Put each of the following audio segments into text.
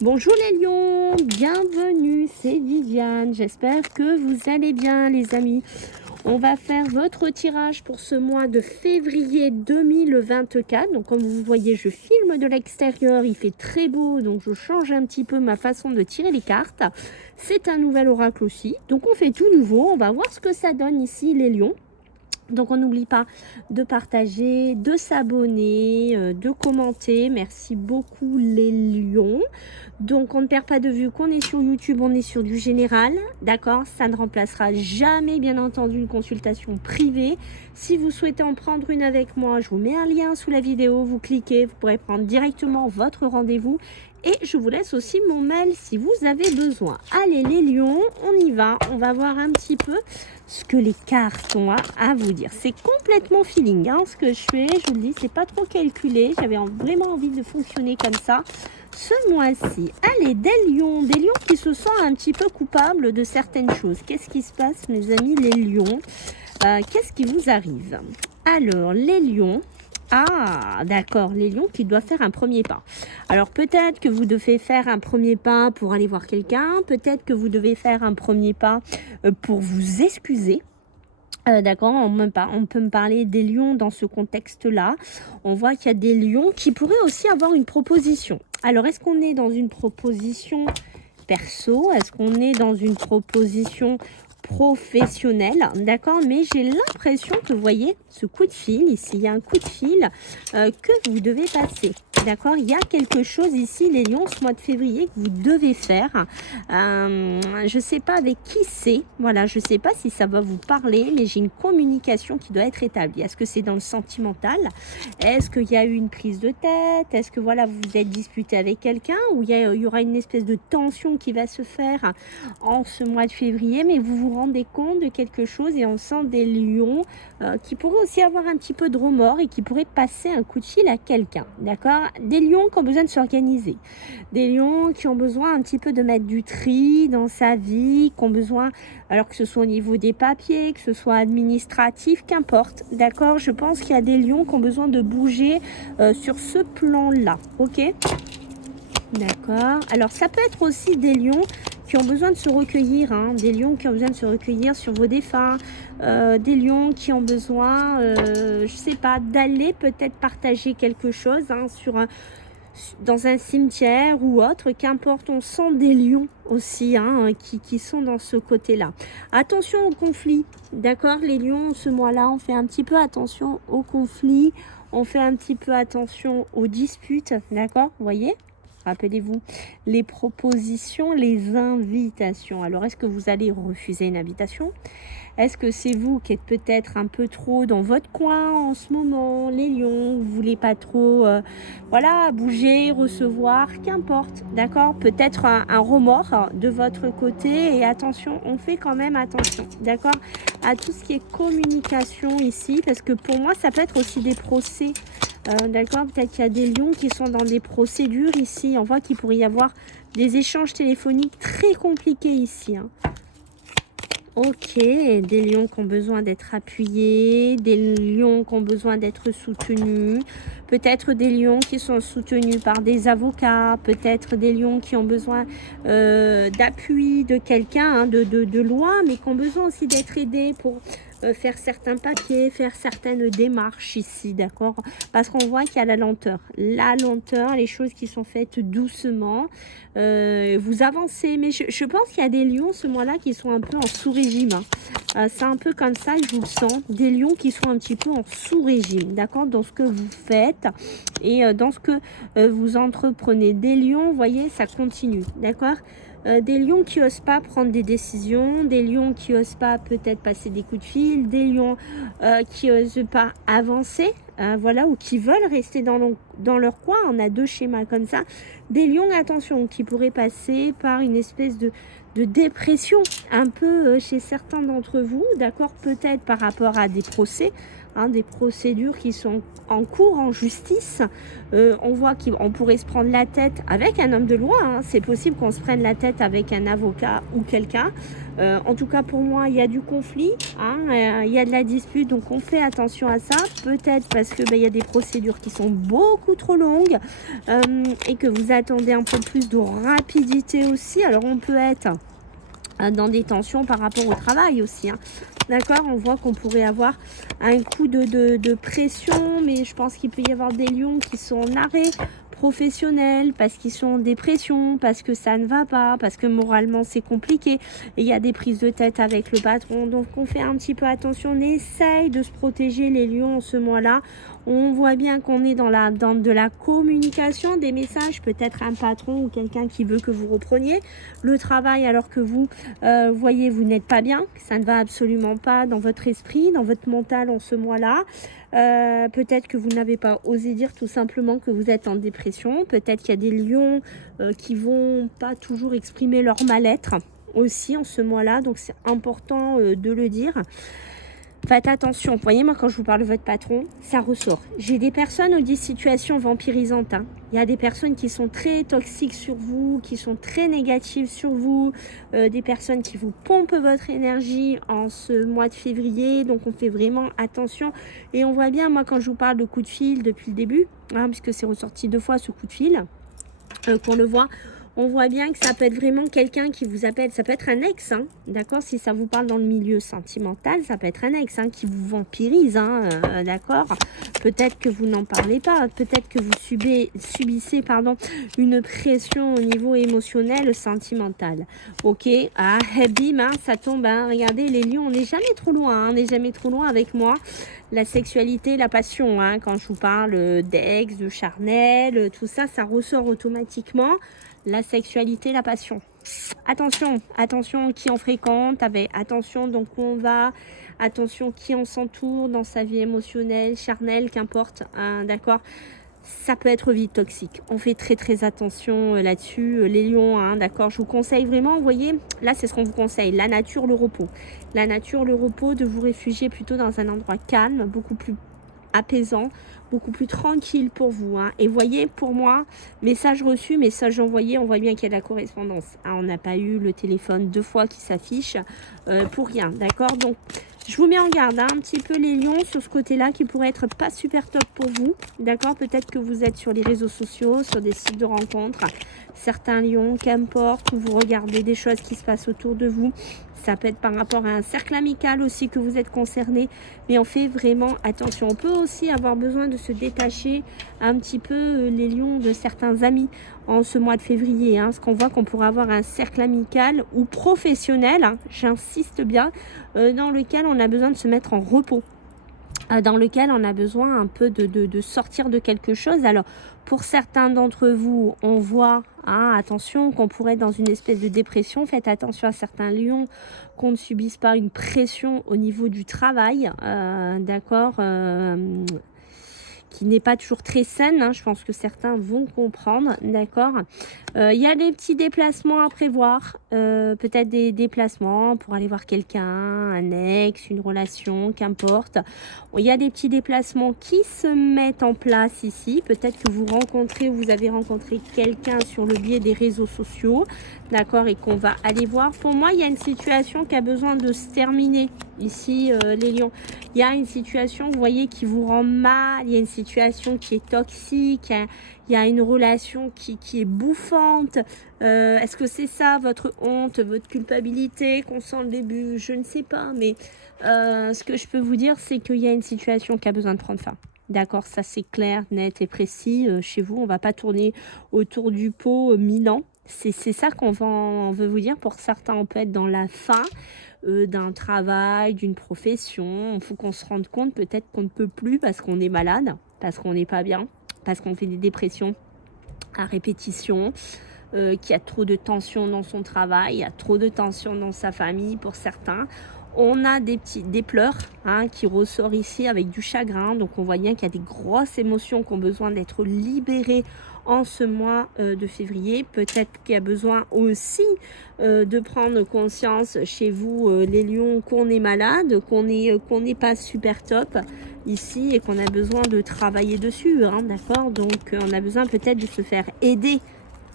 Bonjour les lions, bienvenue, c'est Viviane, j'espère que vous allez bien les amis. On va faire votre tirage pour ce mois de février 2024. Donc comme vous voyez, je filme de l'extérieur, il fait très beau, donc je change un petit peu ma façon de tirer les cartes. C'est un nouvel oracle aussi, donc on fait tout nouveau, on va voir ce que ça donne ici les lions. Donc on n'oublie pas de partager, de s'abonner, de commenter. Merci beaucoup les lions. Donc on ne perd pas de vue qu'on est sur YouTube, on est sur du général. D'accord, ça ne remplacera jamais bien entendu une consultation privée. Si vous souhaitez en prendre une avec moi, je vous mets un lien sous la vidéo. Vous cliquez, vous pourrez prendre directement votre rendez-vous. Et je vous laisse aussi mon mail si vous avez besoin. Allez les lions, on y va. On va voir un petit peu ce que les cartes ont à vous dire. C'est complètement feeling ce que je fais. Je vous le dis, c'est pas trop calculé. J'avais vraiment envie de fonctionner comme ça ce mois-ci. Allez, des lions qui se sentent un petit peu coupables de certaines choses. Qu'est-ce qui se passe mes amis les lions? Qu'est-ce qui vous arrive? Alors, les lions... Ah, d'accord, les lions qui doivent faire un premier pas. Alors, peut-être que vous devez faire un premier pas pour aller voir quelqu'un. Peut-être que vous devez faire un premier pas pour vous excuser. D'accord, on peut me parler des lions dans ce contexte-là. On voit qu'il y a des lions qui pourraient aussi avoir une proposition. Alors, est-ce qu'on est dans une proposition perso? Est-ce qu'on est dans une proposition professionnelle? D'accord, mais j'ai l'impression que vous voyez ce coup de fil ici, il y a un coup de fil que vous devez passer. D'accord, il y a quelque chose ici les lions ce mois de février que vous devez faire. Je ne sais pas avec qui c'est, voilà, je ne sais pas si ça va vous parler, mais j'ai une communication qui doit être établie. Est-ce que c'est dans le sentimental? Est-ce qu'il y a eu une prise de tête? Est-ce que voilà, vous vous êtes disputé avec quelqu'un? Ou il y aura une espèce de tension qui va se faire en ce mois de février, mais vous vous rendez compte de quelque chose et on sent des lions qui pourraient aussi avoir un petit peu de remords et qui pourraient passer un coup de fil à quelqu'un, d'accord? Des lions qui ont besoin de s'organiser, des lions qui ont besoin un petit peu de mettre du tri dans sa vie, qui ont besoin, alors que ce soit au niveau des papiers, que ce soit administratif, qu'importe, d'accord? Je pense qu'il y a des lions qui ont besoin de bouger sur ce plan-là, ok? D'accord. Alors, ça peut être aussi des lions qui ont besoin de se recueillir, des lions qui ont besoin de se recueillir sur vos défunts, des lions qui ont besoin, je sais pas, d'aller peut-être partager quelque chose dans un cimetière ou autre, qu'importe, on sent des lions aussi qui sont dans ce côté-là. Attention au conflit, d'accord? Les lions, ce mois-là, on fait un petit peu attention au conflit, on fait un petit peu attention aux disputes, d'accord? Vous voyez? Rappelez-vous, les propositions, les invitations. Alors, est-ce que vous allez refuser une invitation? Est-ce que c'est vous qui êtes peut-être un peu trop dans votre coin en ce moment, les lions? Vous voulez pas trop, voilà, bouger, recevoir, qu'importe, d'accord? Peut-être un remords de votre côté. Et attention, on fait quand même attention, d'accord? À tout ce qui est communication ici, parce que pour moi, ça peut être aussi des procès. D'accord, peut-être qu'il y a des lions qui sont dans des procédures ici. On voit qu'il pourrait y avoir des échanges téléphoniques très compliqués ici. Ok, des lions qui ont besoin d'être appuyés, des lions qui ont besoin d'être soutenus, peut-être des lions qui sont soutenus par des avocats, peut-être des lions qui ont besoin d'appui de quelqu'un, de loi, mais qui ont besoin aussi d'être aidés pour faire certains papiers, faire certaines démarches ici, d'accord? Parce qu'on voit qu'il y a la lenteur, les choses qui sont faites doucement, vous avancez, mais je pense qu'il y a des lions ce mois-là qui sont un peu en sous-régime, c'est un peu comme ça, je vous le sens, des lions qui sont un petit peu en sous-régime, d'accord, dans ce que vous faites et dans ce que vous entreprenez. Des lions, vous voyez, ça continue, d'accord? Des lions qui n'osent pas prendre des décisions, des lions qui n'osent pas peut-être passer des coups de fil, des lions qui n'osent pas avancer, voilà, ou qui veulent rester dans leur coin. On a deux schémas comme ça. Des lions, attention, qui pourraient passer par une espèce de dépression un peu chez certains d'entre vous, d'accord, peut-être par rapport à des procès, des procédures qui sont en cours en justice. On voit qu'on pourrait se prendre la tête avec un homme de loi, c'est possible qu'on se prenne la tête avec un avocat ou quelqu'un En tout cas, pour moi, il y a du conflit, hein, il y a de la dispute, donc on fait attention à ça. Peut-être parce que il y a des procédures qui sont beaucoup trop longues et que vous attendez un peu plus de rapidité aussi. Alors, on peut être dans des tensions par rapport au travail aussi, hein. D'accord, on voit qu'on pourrait avoir un coup de pression, mais je pense qu'il peut y avoir des lions qui sont en arrêt professionnel, parce qu'ils sont en dépression, parce que ça ne va pas, parce que moralement c'est compliqué, et il y a des prises de tête avec le patron, donc on fait un petit peu attention, on essaye de se protéger les lions en ce mois-là. On voit bien qu'on est dans de la communication, des messages, peut-être un patron ou quelqu'un qui veut que vous repreniez le travail alors que vous voyez, vous n'êtes pas bien, ça ne va absolument pas dans votre esprit, dans votre mental en ce mois-là. Peut-être que vous n'avez pas osé dire tout simplement que vous êtes en dépression. Peut-être qu'il y a des lions qui vont pas toujours exprimer leur mal-être aussi en ce mois-là, donc c'est important de le dire. Faites attention, vous voyez, moi quand je vous parle de votre patron, ça ressort. J'ai des personnes ou des situations vampirisantes, hein. Il y a des personnes qui sont très toxiques sur vous, qui sont très négatives sur vous, des personnes qui vous pompent votre énergie en ce mois de février, donc on fait vraiment attention. Et on voit bien, moi quand je vous parle de coup de fil depuis le début, hein, puisque c'est ressorti 2 fois ce coup de fil, qu'on le voit. On voit bien que ça peut être vraiment quelqu'un qui vous appelle, ça peut être un ex, hein, d'accord, si ça vous parle dans le milieu sentimental, ça peut être un ex, hein, qui vous vampirise, hein, d'accord, peut-être que vous n'en parlez pas, peut-être que vous subissez une pression au niveau émotionnel, sentimental, ok, ah, bim, hein, ça tombe, hein, regardez les lions, on n'est jamais trop loin, hein, on n'est jamais trop loin avec moi. La sexualité, la passion, hein, quand je vous parle d'ex, de charnel, tout ça, ça ressort automatiquement. La sexualité, la passion. Attention, attention qui on fréquente, attention donc où on va, attention qui on s'entoure dans sa vie émotionnelle, charnelle, qu'importe, hein, d'accord. Ça peut être vite toxique. On fait très très attention là-dessus. Les lions, hein, d'accord. Je vous conseille vraiment, vous voyez, là c'est ce qu'on vous conseille. La nature, le repos. La nature, le repos, de vous réfugier plutôt dans un endroit calme, beaucoup plus apaisant, beaucoup plus tranquille pour vous, hein. Et voyez, pour moi, message reçu, message envoyé, on voit bien qu'il y a de la correspondance, hein. On n'a pas eu le téléphone 2 fois qui s'affiche pour rien, d'accord. Donc je vous mets en garde, hein, un petit peu les lions sur ce côté-là qui pourrait être pas super top pour vous, d'accord. Peut-être que vous êtes sur les réseaux sociaux, sur des sites de rencontres, certains lions, qu'importe, où vous regardez des choses qui se passent autour de vous. Ça peut être par rapport à un cercle amical aussi que vous êtes concerné, mais on fait vraiment attention. On peut aussi avoir besoin de se détacher un petit peu les lions de certains amis en ce mois de février, hein, parce qu'on voit qu'on pourrait avoir un cercle amical ou professionnel, hein, j'insiste bien, dans lequel on a besoin de se mettre en repos, dans lequel on a besoin un peu de sortir de quelque chose. Alors, pour certains d'entre vous, on voit, hein, attention, qu'on pourrait être dans une espèce de dépression. Faites attention à certains lions, qu'on ne subisse pas une pression au niveau du travail, d'accord, qui n'est pas toujours très saine, hein, je pense que certains vont comprendre, d'accord. Il y a des petits déplacements à prévoir, peut-être des déplacements pour aller voir quelqu'un, un ex, une relation, qu'importe. Il y a des petits déplacements qui se mettent en place ici, peut-être que vous avez rencontré quelqu'un sur le biais des réseaux sociaux, d'accord, et qu'on va aller voir. Pour moi, il y a une situation qui a besoin de se terminer ici, les lions. Il y a une situation, vous voyez, qui vous rend mal, il y a une situation qui est toxique, il y a une relation qui est bouffante. Est-ce que c'est ça, votre honte, votre culpabilité qu'on sent le début? Je ne sais pas, mais ce que je peux vous dire, c'est qu'il y a une situation qui a besoin de prendre fin. D'accord, ça c'est clair, net et précis. Chez vous, on ne va pas tourner autour du pot 1000 ans. C'est ça on veut vous dire. Pour certains, on peut être dans la fin d'un travail, d'une profession. Il faut qu'on se rende compte peut-être qu'on ne peut plus parce qu'on est malade, parce qu'on n'est pas bien, parce qu'on fait des dépressions à répétition, qu'il y a trop de tension dans son travail, il y a trop de tension dans sa famille pour certains. On a des pleurs, hein, qui ressortent ici avec du chagrin. Donc on voit bien qu'il y a des grosses émotions qui ont besoin d'être libérées en ce mois de février. Peut-être qu'il y a besoin aussi de prendre conscience chez vous, les lions, qu'on est malade, qu'on n'est pas super top ici et qu'on a besoin de travailler dessus, hein, d'accord. Donc on a besoin peut-être de se faire aider,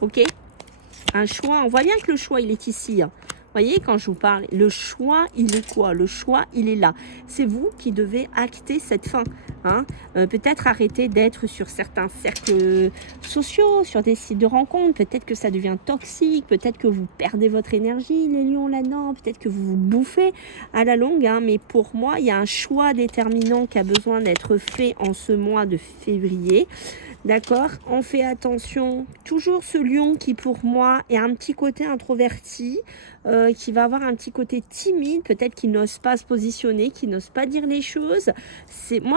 ok. Un choix, on voit bien que le choix il est ici, hein. voyez, quand je vous parle, le choix, il est quoi? Le choix, il est là. C'est vous qui devez acter cette fin. Hein. Peut-être arrêter d'être sur certains cercles sociaux, sur des sites de rencontres. Peut-être que ça devient toxique. Peut-être que vous perdez votre énergie, les lions, là-dedans. Peut-être que vous vous bouffez à la longue. Hein. Mais pour moi, il y a un choix déterminant qui a besoin d'être fait en ce mois de février. D'accord, on fait attention, toujours ce lion qui pour moi est un petit côté introverti, qui va avoir un petit côté timide, peut-être qu'il n'ose pas se positionner, qui n'ose pas dire les choses.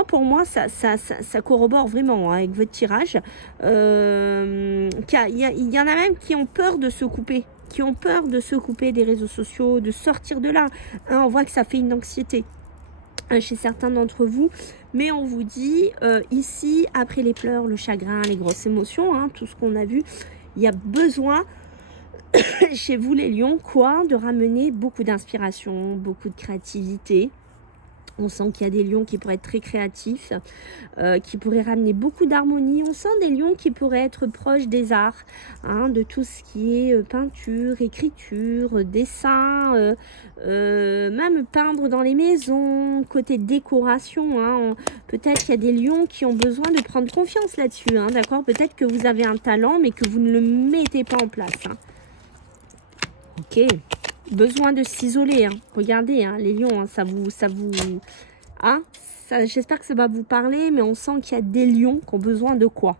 Pour moi, ça corrobore vraiment hein, avec votre tirage. Il y en a même qui ont peur de se couper, des réseaux sociaux, de sortir de là. Hein, on voit que ça fait une anxiété chez certains d'entre vous, mais on vous dit ici, après les pleurs, le chagrin, les grosses émotions, hein, tout ce qu'on a vu, il y a besoin chez vous les lions, de ramener beaucoup d'inspiration, beaucoup de créativité. On sent qu'il y a des lions qui pourraient être très créatifs, qui pourraient ramener beaucoup d'harmonie. On sent des lions qui pourraient être proches des arts, hein, de tout ce qui est peinture, écriture, dessin, même peindre dans les maisons, côté décoration. Hein, peut-être qu'il y a des lions qui ont besoin de prendre confiance là-dessus. Hein, d'accord, peut-être que vous avez un talent, mais que vous ne le mettez pas en place. Hein. Ok. Besoin de s'isoler, hein. Regardez, hein, les lions, hein, hein, j'espère que ça va vous parler, mais on sent qu'il y a des lions qui ont besoin de quoi?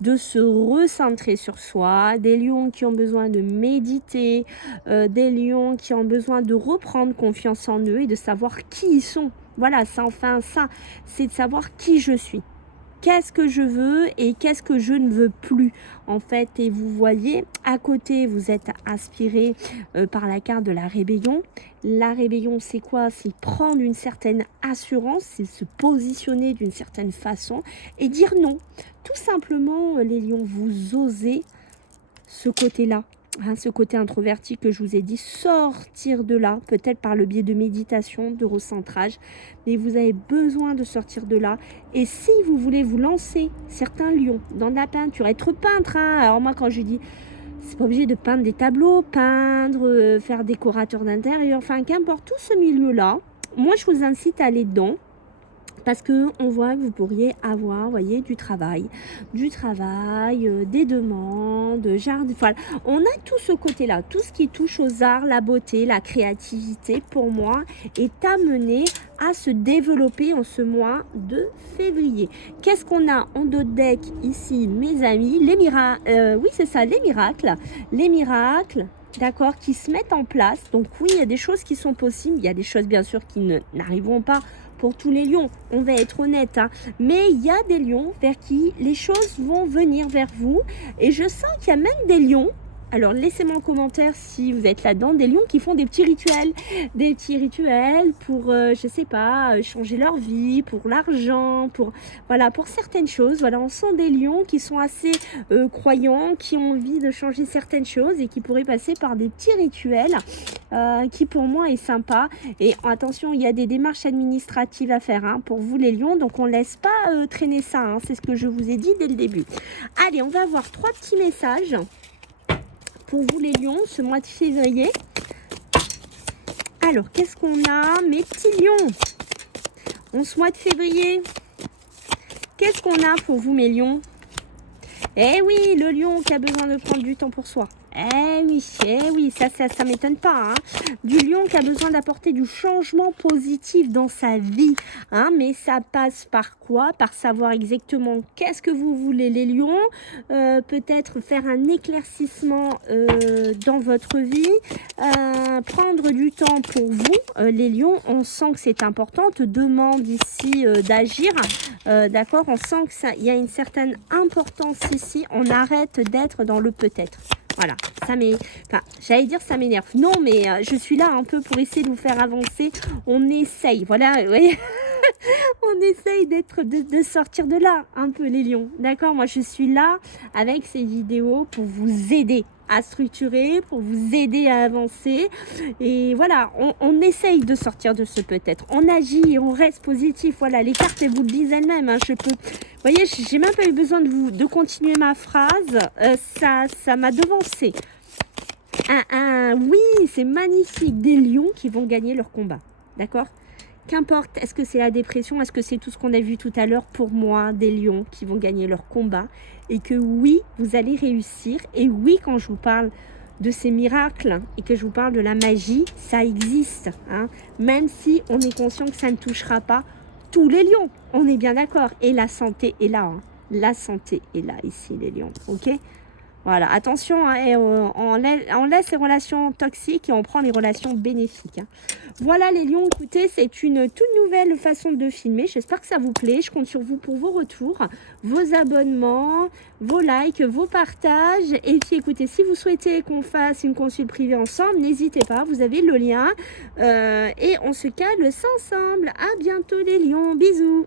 De se recentrer sur soi, des lions qui ont besoin de méditer, des lions qui ont besoin de reprendre confiance en eux et de savoir qui ils sont. Voilà, ça, c'est de savoir qui je suis. Qu'est-ce que je veux et qu'est-ce que je ne veux plus en fait. Et vous voyez à côté, vous êtes inspiré par la carte de la rébellion. La rébellion, c'est quoi? C'est prendre une certaine assurance, c'est se positionner d'une certaine façon et dire non. Tout simplement, les lions, vous osez ce côté-là. Hein, ce côté introverti que je vous ai dit, sortir de là, peut-être par le biais de méditation, de recentrage, mais vous avez besoin de sortir de là. Et si vous voulez vous lancer, certains lions, dans la peinture, être peintre, hein, alors moi quand je dis, c'est pas obligé de peindre des tableaux, peindre, faire décorateur d'intérieur, enfin qu'importe, tout ce milieu-là, moi je vous incite à aller dedans. Parce qu'on voit que vous pourriez avoir, vous voyez, du travail, des demandes, jardin. Voilà. On a tout ce côté-là, tout ce qui touche aux arts, la beauté, la créativité, pour moi, est amené à se développer en ce mois de février. Qu'est-ce qu'on a en dos de deck ici, mes amis? Les miracles, oui, c'est ça, les miracles. Les miracles. D'accord, qui se mettent en place. Donc oui, il y a des choses qui sont possibles. Il y a des choses, bien sûr, qui n'arriveront pas pour tous les lions. On va être honnête. Hein. Mais il y a des lions vers qui les choses vont venir vers vous. Et je sens qu'il y a même des lions. Alors, laissez-moi en commentaire si vous êtes là-dedans, des lions qui font des petits rituels pour, je sais pas, changer leur vie, pour l'argent, pour certaines choses. Voilà, on sent des lions qui sont assez croyants, qui ont envie de changer certaines choses et qui pourraient passer par des petits rituels qui, pour moi, est sympa. Et attention, il y a des démarches administratives à faire hein, pour vous, les lions, donc on ne laisse pas traîner ça. Hein, c'est ce que je vous ai dit dès le début. Allez, on va voir 3 petits messages pour vous les lions, ce mois de février. Alors, qu'est-ce qu'on a, mes petits lions? En ce mois de février, qu'est-ce qu'on a pour vous, mes lions? Eh oui, le lion qui a besoin de prendre du temps pour soi. Eh oui, ça m'étonne pas. Hein. Du lion qui a besoin d'apporter du changement positif dans sa vie. Hein, mais ça passe par quoi? Par savoir exactement qu'est-ce que vous voulez, les lions. Peut-être faire un éclaircissement dans votre vie. Prendre du temps pour vous, les lions. On sent que c'est important. On te demande ici d'agir. D'accord, on sent qu'il y a une certaine importance ici. On arrête d'être dans le peut-être. Voilà, j'allais dire ça m'énerve. Non, mais je suis là un peu pour essayer de vous faire avancer. On essaye, voilà, vous voyez. On essaye de sortir de là un peu les lions. D'accord, moi je suis là avec ces vidéos pour vous aider à structurer, pour vous aider à avancer. Et voilà, on essaye de sortir de ce peut-être. On agit, on reste positif. Voilà, les cartes, elles vous le disent elles-mêmes. Hein, vous voyez, j'ai même pas eu besoin de continuer ma phrase. Ça m'a devancé. Oui, c'est magnifique. Des lions qui vont gagner leur combat. D'accord? Qu'importe, est-ce que c'est la dépression, est-ce que c'est tout ce qu'on a vu tout à l'heure? Pour moi, des lions qui vont gagner leur combat. Et que oui, vous allez réussir. Et oui, quand je vous parle de ces miracles et que je vous parle de la magie, ça existe. Hein, même si on est conscient que ça ne touchera pas tous les lions. On est bien d'accord. Et la santé est là. Hein. La santé est là ici, les lions. Ok? Voilà, attention, hein, et on laisse les relations toxiques et on prend les relations bénéfiques. Hein. Voilà les lions, écoutez, c'est une toute nouvelle façon de filmer. J'espère que ça vous plaît. Je compte sur vous pour vos retours, vos abonnements, vos likes, vos partages. Et puis écoutez, si vous souhaitez qu'on fasse une consulte privée ensemble, n'hésitez pas, vous avez le lien. Et on se cale ça ensemble. À bientôt les lions, bisous.